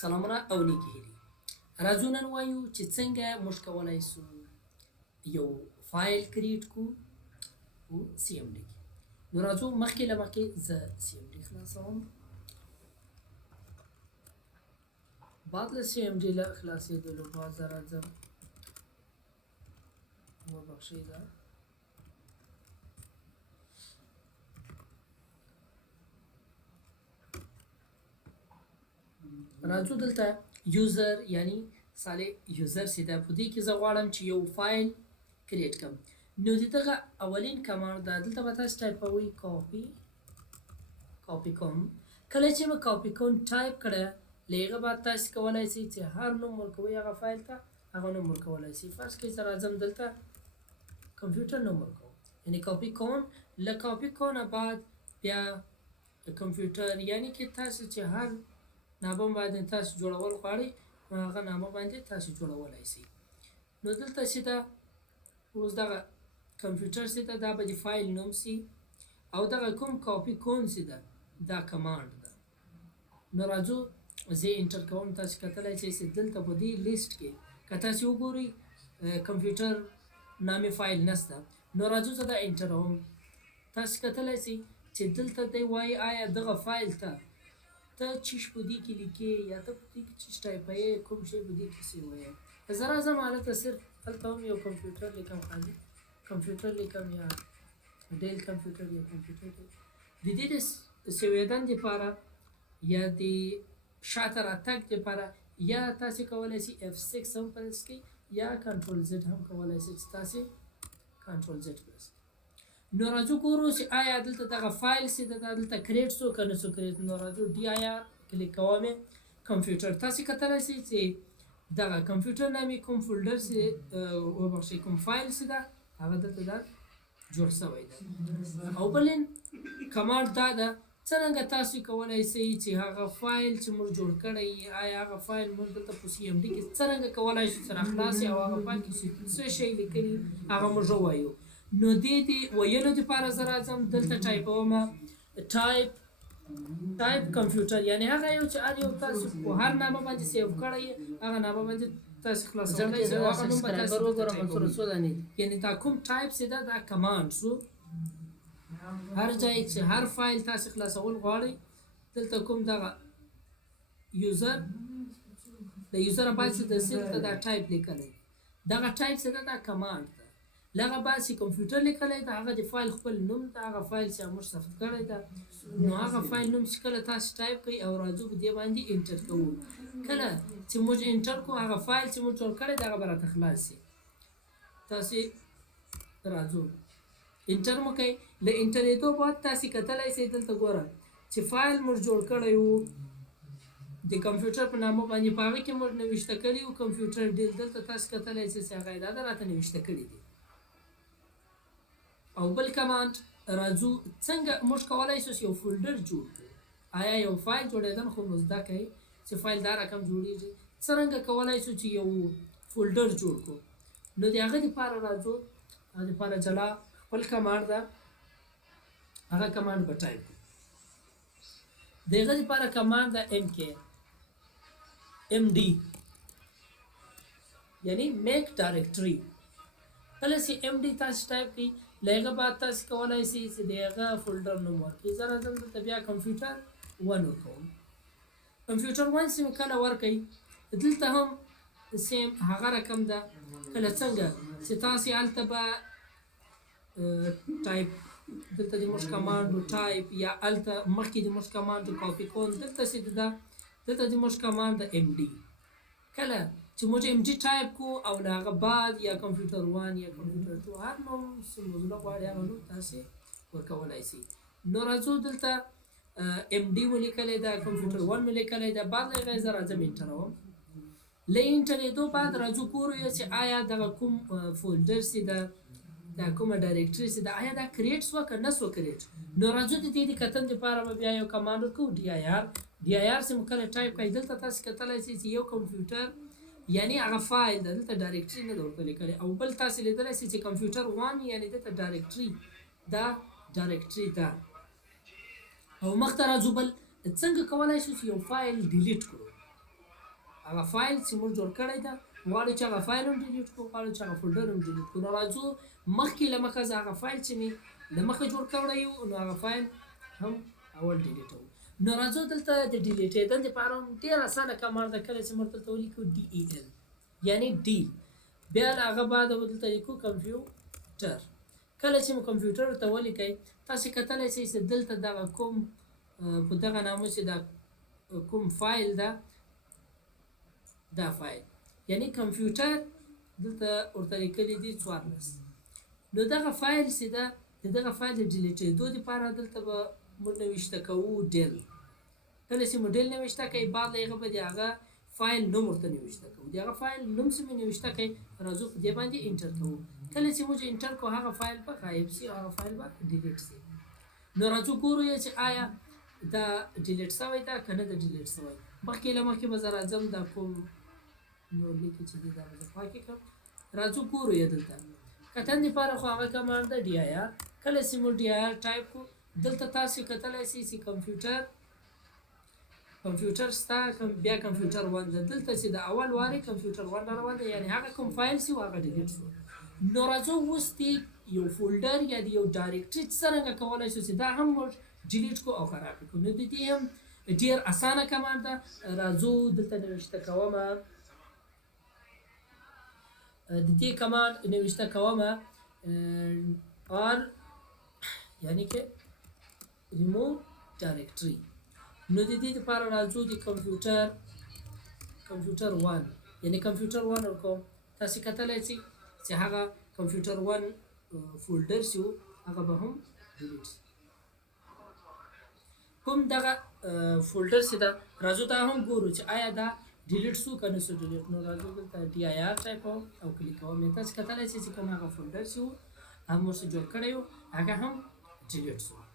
سلامونه او نیکې هیلې. راځو نن وایو چې څنګه موږ کولی سو یو فایل کریټ کړو په سی ام ډي کې. نو راځو مخکې له مخکې زه سی ام ډي خلاصوم. بعد له سی ام ډي له خلاصېدلو بعد زه راځم وبخښئ دا راځو دلته یوزر یعنی صالح یوزر سي ده په دې کې زه غواړم چې یو فایل کریټ کړم. نو د دغه اولین کمانډ ده دلته به تاسو ټایپوئ کاپي کوم. کله چې به کاپي کوم ټایپ کړه له هغه بعد تاسو کولی شئ چې هر نوم ورکوئ هغه فایل ته هغه نوم ورکولی شئ. فرض کړئ زه راځم دلته کمپیوټر نوم ورکوم یعنی کاپي کوم. له کاپي کوم نه بعد بیا کمپیوټر یعنی کې تاسو چې هر نامه باندې تاسو جوړول غواړئ نو هغه نامه باندې تاسو جوړولی شئ. نو دلته چې ده اوس دغه کمپیوټر چې ده دا به د فایل نوم سي او دغه کوم کاپي کوم چې ده دا کمانډ ده. نو راځو زه انټر کوم. تاسو کتلی شئ چې دلته په دې لیست کې که تاسو وګورئ کمپیوټر نامې فایل نشته. نو راځو زه دا انټروم. تاسو کتلی شئ چې دلته دی وایي آیا دغه فایل ته ته چیش په دې کې لیکې یا ته په دې کې چیش ټایپوې کوم شی په دې کې څه وایې. زه راځم هلته صرف هلته هم یو کمپیوټر لیکم خالي کمپیوټر لیکم یا ډیل کمپیوټر یا کمپیوټر د دې د سویدن دپاره یا د شاته راتګ دپاره یا تاسې کولی شئ F6 هم پرس کړئ یا کنټرول زد هم کولی شئ چې تاسې کنټرول زد پرس کړئ. نو راځو ګورو چې آیا دلته دغه فایل چې ده دا دلته کریټ شو که نه شو کریټ. نو راځو ډي آی آر کلیک کوم کمپیوټر. تاسې کتلی شئ چې دغه کمپیوټر نامې کوم فولډر چې وبخښئ کوم فایل چې ده هغه دلته دا جوړ شوی ده. او بلین کمانډ دا ده څرنګه تاسو کولی شئ چې هغه فایل چې موږ جوړ کړی آیا هغه فایل موږ دلته په سی ام ډي کې څرنګه کولی شو چې راخلاص او هغه فایل کې څه شی لیکلي هغه موږ ووایو. نو دې ویلو دپاره زه راځم دلته ټایپوم ټایپ کمپیوټر یعنی هغه یو چې هر یو تاسو په هر نامه باندې سیو کړی هغه نامه باندې تاسو خلاصولی شئ. هغه نوم به تاسو یعنی دا کوم ټایپ چې ده دا کمانډ شو. هر ځای چې هر فایل تاسو خلاصول غواړئ دلته کوم دغه یوزر د یوزر باید چې دلته دا ټایپ لیکلی دغه ټایپ چې ده دا کمانډ ده. لغه بعد چې کمپیوټر لیکلی ده هغه د فایل خپل نوم ده هغه فایل چې موږ ثبت کړی ده. نو هغه فایل نوم چې کله تاسو ټایپ کړئ او راځو په دې باندې انټر کوو. کله چې موږ انټر کوو هغه فایل چې موږ جوړ کړی ده هغه به راته خلاص شي. تاسې راځو انټر مو کوئ. له انټرېدو بعد تاسې کتلی شئ دلته ګوره چې فایل موږ جوړ کړی وو د کمپیوټر په نامه باندې په هغه کې موږ نوشته کړي وو کمپیوټر ډیل. دلته تاسو کتلی شئ چې هغه یې دا ده راته نوشته کړي دي. او بل کمانډ راځو څنګه موږ کولی شو یو فولډر جوړ کړو. آیا یو فایل جوړېدل خو مو زده کوئ چې فایل دا رقم جوړېږي څرنګه کولی شو چې یو فولډر جوړ کړو. نو د هغه دپاره راځو هغه دپاره جلا خپل کمانډ ده هغه کمانډ به ټایپ کړو. د هغه دپاره کمانډ ده MD یعنی میک ډایرکټري. کله چې MD تاسو ټایپ کړئ له هغه بعد تاسو کولی شئ چې د هغه فولډر نوم ورکړئ. زه راځم دلته بیا کمپیوټر 1 ورکوم. کمپیوټر 1 چې مو کله ورکئ دلته هم سیم هغه رقم ده. کله څنګه چې تاسې هلته به ټایپ دلته د موږ کمانډو ټایپ یا هلته مخکې د موږ کمانډو کاپي کول دلته چې ده دلته د موږ کمانډ د MD. کله چې موږ MD ټایپ کو او له هغه بعد یا کمپیوټر 1 یا کمپیوټر 2 هر نوم چې موږ غواړئ هغه نوم تاسې ورکولی شئ. نو راځو دلته MD مو لیکلی ده کمپیوټر 1 مو لیکلی ده. بعد له هغې زه راځم انټروم. له انټرېدو بعد راځو ګورو چې آیا دغه کوم فولډر چې ده دا کومه ډایرکټري چې ده آیا دا کریټ شوه که نه شوه کریټ. نو راځو د دې د کتن دپاره به بیا یو کمانډ ورکوو DIR چې مو کله ټایپ کړئ دلته تاسې کتلی شئ چې یو کمپیوټر یعنی هغه فایل ده دلته ډایرکټري نه ده ورته لیکلی. او بل تاسې لیدلی شئ چې کمپیوټر 1 یعنی دلته ډایرکټري دا ډایرکټري ده. او مخته راځو بل څنګه کولی شو چې یو فایل ډیلیټ کړو. هغه فایل چې موږ جوړ کړی ده غواړو چې هغه فایل هم ډیلیټ کړو غواړو چې هغه فولډر هم ډیلیټ کړو نو راځو مخکې له مخه زه هغه فایل چې مې له مخه جوړ کړی یو نو هغه فایل هم اول ډیلیټوو نو راځو دلته د ډیلیټېدل دپاره هم ډېر اسانه کمانډ ده کله چې موږ دلته ولیکو DEL یعنی ډیل بیا له هغه بعد به دلته لیکو کمپیوټر کله چې مو کمپیوټر ته ولیکئ تاسې کتلی شئ چې دلته دغه کوم په دغه نامه چې دا کوم فایل ده دا فایل یعنی کمپیوټر دلته ورته لیکلي دي 14 نو دغه فایل چې ده د دغه فایل د ډیلیټېدو دپاره دلته به موږ نوشته کوو ډیل کله چې مو ډیل نوشته کوي بعد له هغه به د هغه فایل نوم ورته نوشته کوو د هغه فایل نوم چې مو نوشته کوي راځو په دې باندې انټر کوو کله چې موږ انټر کوو هغه فایل به غایب شي او هغه فایل به ډیلیټ شي نو راځو ګورو یې چې آیا دا ډیلیټ شوی ده که نه ده ډیلیټ شوی مخکې له مخکې به زه راځم دا کوم نو لیکې چې دی دا به زه پاکې کړم راځو ګورو یې دلته کتن دپاره خو هغه کمانډ ده DIR کله چې موږ DIR ټایپ کړو دلته تاسو کتلی شئ چې کمپیوټر ستا بیا کمپیوټر 1 ده دلته چې د اول وارې کمپیوټر 1 روان دی یعنې هغه کوم فایل چې هغه ډیلیټ شو نو راځو اوس دې یو فولډر یا د یو ډایرکټري څرنګه کولی شو چې دا هم موږ ډیلیټ کړو او خراب کړو نو د دې هم ډېر اسانه کمانډ ده راځو دلته نوشته کومه د دې کمانډ نوشته کومه R یعنی کې ریموو ډایرکټري نو د دې لپاره راځو د کمپیوټر 1 یعنی کمپیوټر 1 ورکوم تاسې کتلی شئ چې هغه کمپیوټر 1 فولډر چې و هغه به هم ډیلیټ شي کوم دغه فولډر چې ده راځو دا هم ګورو چې آیا دا ډیلیټ شو که نه شو ډیلیټ نو راځو دلته DIR ټایپ کوم او کلیک کوم تاسې کتلی شئ چې کوم هغه فولډر چې و هغه موږ جوړ کړی و هغه هم ډیلیټ شو